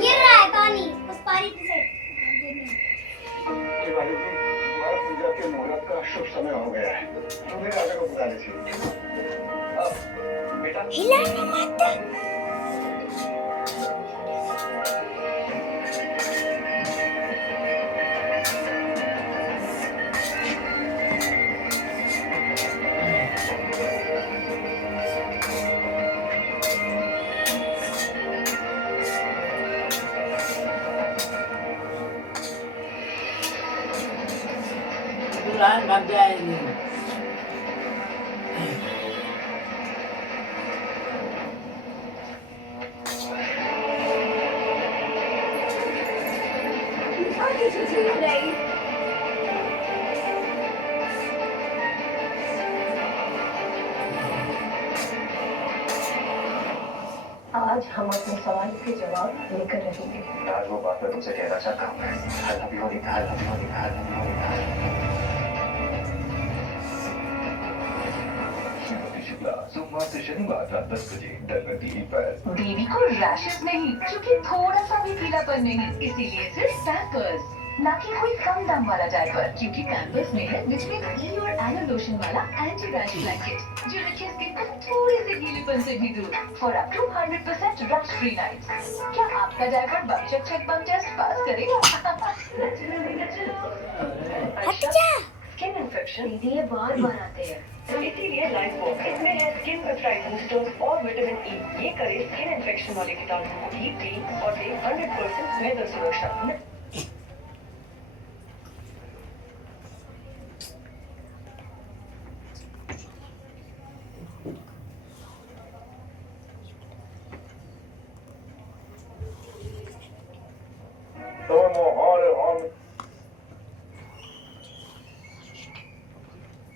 गिर रहा है पानी उस पानी से। शिवाजी जी, तुम्हारा पूजा के मुहूर्त का शुभ समय हो गया है। तुम्हें राजा को बुला लीजिए। बेटा हिलाना मत। दुल्हन भाग जाएगी। आज हम अपने सवाल के जवाब लेकर रहेंगे। आज वो बात मैं तुमसे कहना चाहता हूँ। I love you, Anita. I love you, Anita. I love you, Anita. Shrimati Shukla, सोमवार से शनिवार रात 10 बजे डलर टीवी पर। बेबी को रैशेस नहीं, क्योंकि थोड़ा सा भी पीलापन नहीं, इसीलिए सिर्फ पैम्पर्स, ना कि कोई कम दाम वाला डायपर, क्योंकि पैम्पर्स में है विटामिन ई और एलो लोशन वाला एंटी रैश ब्लैंकेट, जो रखे स्किन को थोड़े से गीलेपन से भी दूर for up to 100% rash free nights. क्या आपका diaper bum check bum test pass करेगा? स्किन इन्फेक्शन ये बार आते हैं, इसीलिए लाइफ बॉय इसमें है स्किन पेप्टाइड बूस्टर्स और विटामिन ई। ये करे स्किन इन्फेक्शन वाले कीटाणुओं को डीप क्लीन और दे 100% बेहतर सुरक्षा।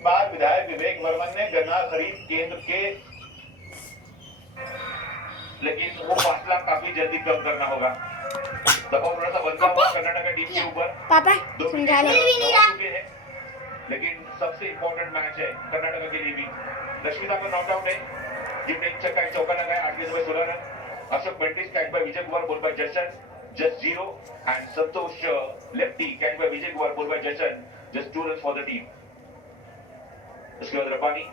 बाद विधायक विवेक वर्मन ने गन्ना खरीद केंद्र के, लेकिन वो फासला काफी जल्दी कम करना होगा। दबाव थोड़ा सा बनता हुआ कर्नाटक टीम के ऊपर। पापा दो समझा ले। लेकिन सबसे इम्पोर्टेंट मैच है कर्नाटक के लिए भी। रश्मिता का नॉकआउट है, जिसने एक छक्का एक चौका लगाया, 8 गेंदों में 16 run. Ashok Mendis catch by Vijay Kumar, bowled by Jason, just 0, and Santosh lefty catch by Vijay Kumar, bowled by Jason, just 2 runs for the team. उसके बाद रबानी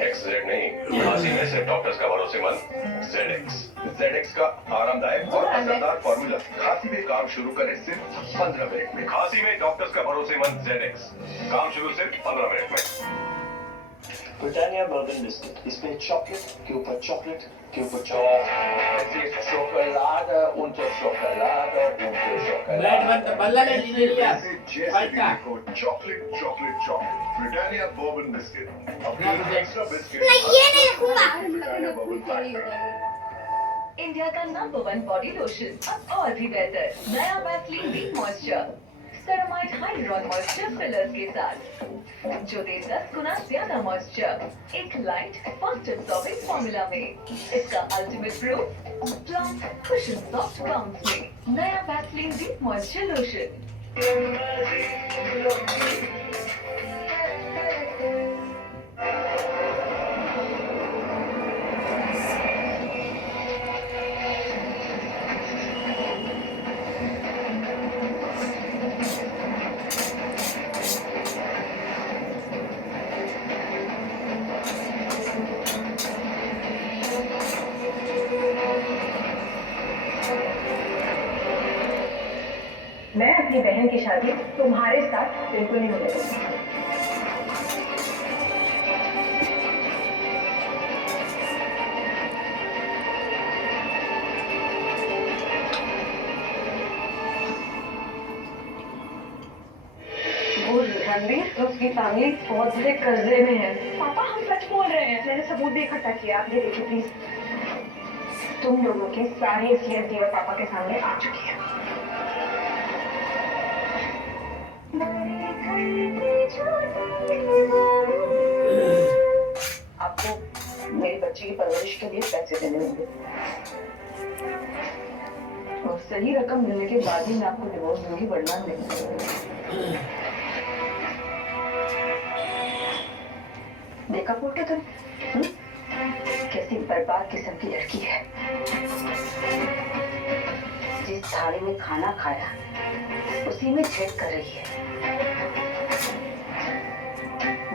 XZ नहीं, खांसी में सिर्फ डॉक्टर्स का भरोसेमंद ZX। ZX का आरामदायक और असरदार फॉर्मूला खांसी में काम शुरू करें सिर्फ 15 मिनट में। खांसी में डॉक्टर्स का भरोसेमंद ZX, काम शुरू सिर्फ 15 मिनट में। ब्रिटानिया बर्बन बिस्किट, इसमें चॉकलेट के ऊपर चॉकलेट के ऊपर चॉकलेट, शोकोलादा unter Schokolade unter Schokolade। Bread बन बल्ला ले लिया। Chocolate chocolate chocolate Britannia bourbon biscuit. अपनी एक्स्ट्रा बिस्किट मैं ये नहीं रखूंगा। ब्रिटानिया बर्बन पैक करें। इंडिया का नंबर 1 बॉडी लोशन अब और भी बेहतर, नया Vaseline deep moisture ceramide hydro moisture fillers के साथ, जो दे 10 गुना ज्यादा मॉइस्चर एक लाइट फास्ट एब्सॉर्बिंग फॉर्मूला में। इसका ultimate proof plump cushion soft bounce में। नया वैसलीन डीप मॉइस्चर लोशन। मैं अपनी बहन की शादी तुम्हारे साथ बिल्कुल नहीं होने दूंगी। वो रणवीर और उसकी फैमिली बहुत बड़े कर्जे में है। पापा हम सच बोल रहे हैं, मैंने सबूत भी इकट्ठा किया, आप ये देखिए प्लीज। तुम लोगों की सारी असलियत देवर पापा के सामने आ चुकी है। आपको मेरी बच्ची की परवरिश के लिए पैसे देने होंगे। और सही रकम मिलने के बाद ही मैं आपको डिवोर्स दूंगी, वरना नहीं। देखा फोटो तुम? कैसी बर्बाद किस्म की लड़की है। जिस थाली में खाना खाया उसी में छेद कर रही है।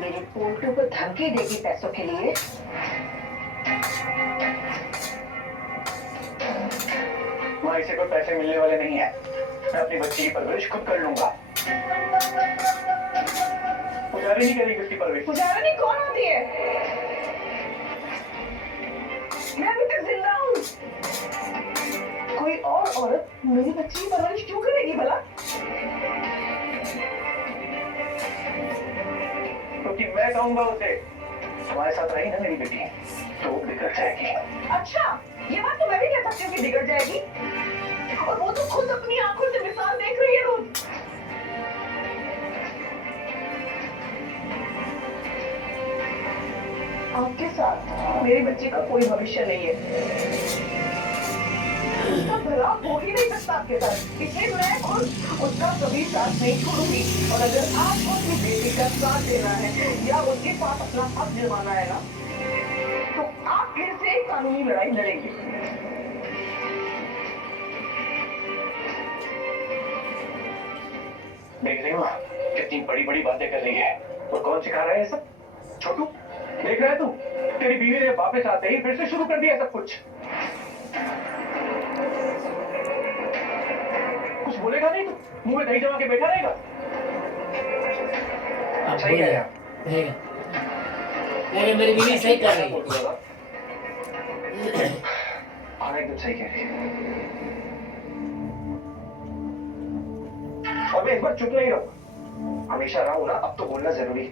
मेरे पोल्टू को धमकी देगी पैसों के लिए। वहाँ इसे कोई पैसे मिलने वाले नहीं है। मैं अपनी बच्ची की परवरिश खुद कर लूंगा। पुजारी नहीं करेगी उसकी परवरिश। पुजारनी कौन होती है? मैं अभी तक जिंदा हूँ। कोई और औरत मेरी बच्ची की परवरिश क्यों करेगी भला? क्योंकि मैं कहूंगा उसे, तुम्हारे साथ रही ना मेरी बेटी तो वो बिगड़ जाएगी। अच्छा, ये बात तो मैं भी कह सकती हूँ कि बिगड़ जाएगी। और वो तो खुद अपनी आंखों से मिसाल देख रही है रोज। आपके साथ मेरी बच्ची का कोई भविष्य नहीं है। उसका भला हो ही नहीं सकता आपके साथ, इसलिए मैं खुद उसका कभी साथ नहीं छोड़ूंगी। और अगर आपको अपनी बेटी का साथ देना है या उसके साथ अपना हक जमाना है ना, तो आप फिर से एक कानूनी लड़ाई लड़ेंगे। देख रही हो कितनी बड़ी बड़ी बातें कर रही है। और कौन सिखा रहा है ये सब? छोटू, देख रहा है तू? तेरी बीवी ने वापस आते ही फिर से शुरू कर दिया सब कुछ। कुछ बोलेगा नहीं तू? मुंह में दही जमा के बैठा रहेगा? अब सही कह रहे हैं। नहीं, मेरी बीवी सही कर रही है। हाँ, एकदम सही कह रही है। और मैं इस बार चुप नहीं रहूंगा। हमेशा रहा हूं ना, अब तो बोलना जरूरी है।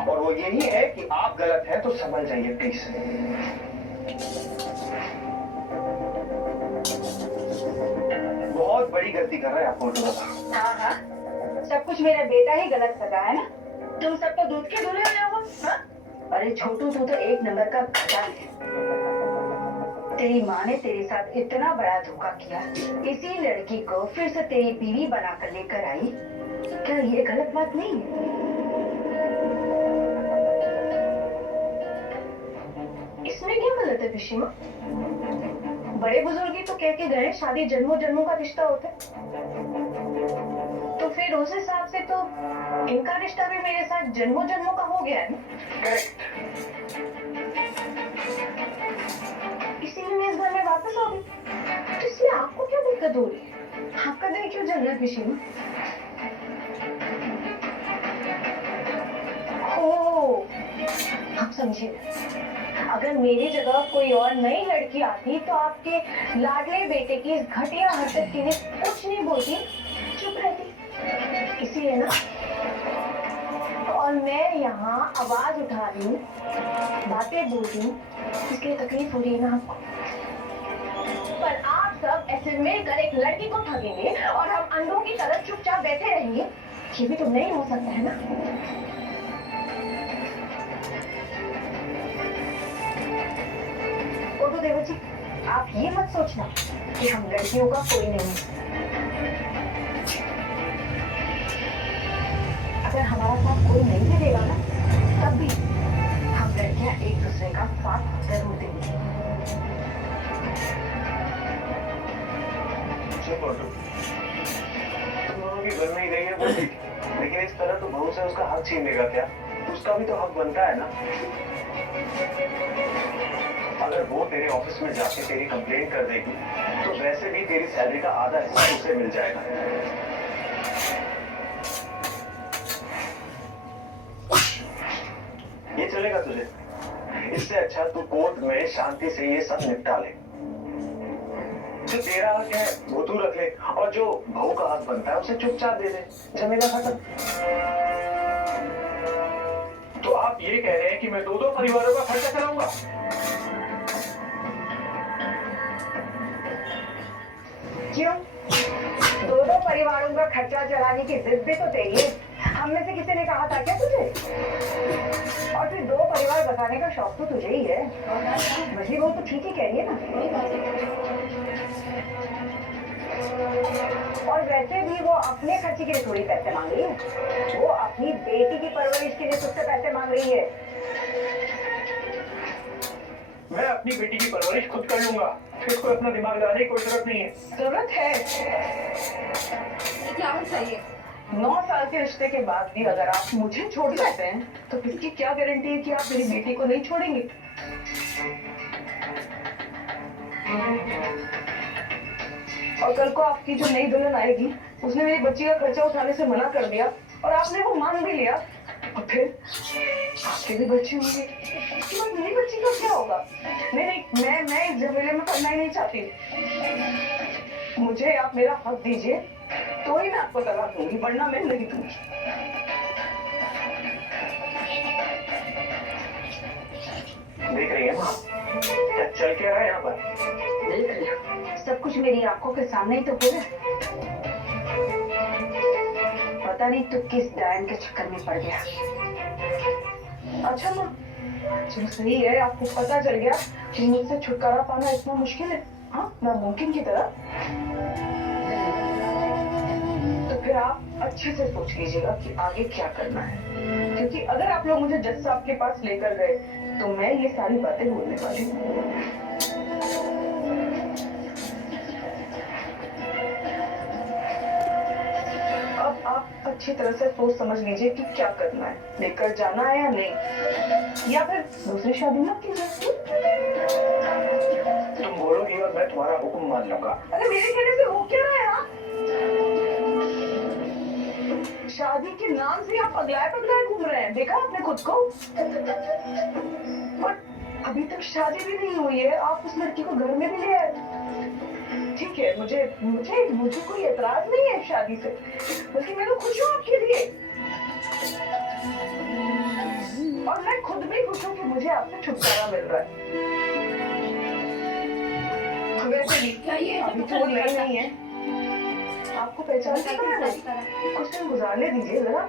और वो यही है कि आप गलत हैं तो समझ जाइए प्लीज। बहुत बड़ी गलती कर रहे हैं आप फोटो का। हाँ हाँ, सब कुछ मेरा बेटा ही गलत कर रहा है ना। तुम सबको दूध के धुले हुए हो। हाँ? अरे छोटू, तू तो एक नंबर का घटा है। तेरी माँ ने तेरे साथ इतना बड़ा धोखा किया, इसी लड़की को फिर से तेरी बीवी बनाकर लेकर आई। क्या ये गलत बात नहीं है? इसमें क्या गलत है पिशीमा? बड़े बुजुर्ग तो कह के गए शादी जन्मों जन्मों का रिश्ता होता है। तो फिर उस हिसाब से तो इनका रिश्ता भी मेरे साथ जन्मों जन्मों का हो गया है ना। इसीलिए मैं इस घर में वापस आ गई। तो इसलिए आपको क्या दिक्कत हो रही है? आपका दिल क्यों जल रहा है पिशीमा? ओ, आप समझिए, अगर मेरी जगह कोई और नई लड़की आती तो आपके लाडले बेटे की इस घटिया हरकत के लिए कुछ नहीं बोलती, चुप रहती। इसीलिए ना, और मैं यहाँ आवाज उठा रही हूँ, बातें बोल रही हूँ, इसलिए तकलीफ हो रही है ना आपको। पर आप सब ऐसे मिलकर एक लड़की को ठगेंगे और हम अंधों की तरह चुपचाप बैठे रहेंगे, ये भी तो नहीं हो सकता है ना। तो देवर जी, आप ये मत सोचना कि हम लड़कियों का कोई नहीं। अगर हमारा साथ कोई नहीं भी देगा ना, तब भी हम लड़कियां एक दूसरे का साथ जरूर देंगे। तुम दोनों की घर में ही रही है वो ठीक, लेकिन इस तरह तो बहू से उसका हक छीनेगा क्या? उसका भी तो हक बनता है ना। अगर वो तेरे ऑफिस में जाके तेरी कंप्लेंट कर देगी तो वैसे भी तेरी सैलरी का आधा हिस्सा उसे मिल जाएगा। ये चलेगा तुझे? इससे अच्छा तू कोर्ट में शांति से ये सब निपटा ले। जो तेरा हक है वो तू रख ले, और जो बहू का हक बनता है उसे चुपचाप दे दे, झमेला खत्म। तो आप ये कह रहे हैं कि मैं दो परिवारों का खर्चा कराऊंगा? क्यों? दो परिवारों का खर्चा चलाने की जिद भी तो तेरी है। हम में से किसी ने कहा था क्या तुझे? और फिर दो परिवार बसाने का शौक तो तुझे ही है। वही वो तो ठीक ही कह रही है ना। और वैसे भी वो अपने खर्चे के लिए थोड़ी पैसे मांग रही है, वो अपनी बेटी की परवरिश के लिए तुझसे पैसे मांग रही है। मैं अपनी बेटी की परवरिश खुद कर लूंगा, फिर कोई अपना दिमाग लगाने की कोई जरूरत नहीं है। जरूरत है। क्या होना चाहिए? 9 साल के रिश्ते के बाद भी अगर आप मुझे छोड़ जाते हैं तो इसकी क्या गारंटी है कि आप मेरी बेटी को नहीं छोड़ेंगे? और कल को आपकी जो नई दुल्हन आएगी उसने मेरी बच्ची का खर्चा उठाने से मना कर दिया और आपने वो मान भी लिया, और फिर आपके भी बच्चे होंगे, उसके बाद मेरी बच्ची का क्या होगा? नहीं, मैं इस झमेले में पड़ना ही नहीं चाहती। मुझे आप मेरा हक दीजिए तो ही मैं आपको तलाक दूंगी, वरना मैं नहीं दूंगी। देख रही है माँ, क्या चल क्या रहा है यहाँ पर? देख रही हो, सब कुछ मेरी आंखों के सामने ही तो हो रहा है। पता नहीं तू किस डायन के चक्कर में पड़ गया। अच्छा माँ, चलो सही है, आपको पता चल गया कि मुझसे छुटकारा पाना इतना मुश्किल है, हाँ, नामुमकिन की तरह। तो फिर आप अच्छे से सोच लीजिएगा कि आगे क्या करना है, क्योंकि अगर आप लोग मुझे जज साहब के पास लेकर गए तो मैं ये सारी बातें बोलने वाली हूँ। अब आप अच्छी तरह से सोच समझ लीजिए कि क्या करना है, लेकर जाना है या नहीं, या फिर दूसरी शादी मत कीजिए। तुम बोलोगी और मैं तुम्हारा हुक्म मान लूंगा। अरे मेरे कहने से हो क्या रहा है? हाँ, शादी के नाम से आप पगलाए घूम रहे हैं, देखा आपने खुद को? पर अभी तक शादी भी नहीं हुई है, आप उस लड़की को घर में भी ले आए। ठीक है, मुझे कोई एतराज नहीं है शादी से, बल्कि मैं तो खुश हूँ आपके लिए, और मैं खुद भी खुश हूँ कि मुझे आपसे छुटकारा मिल रहा है। वैसे भी अभी तो वो नई नहीं है, आपको पहचान सकता है, कुछ दिन गुजारने दीजिए जरा।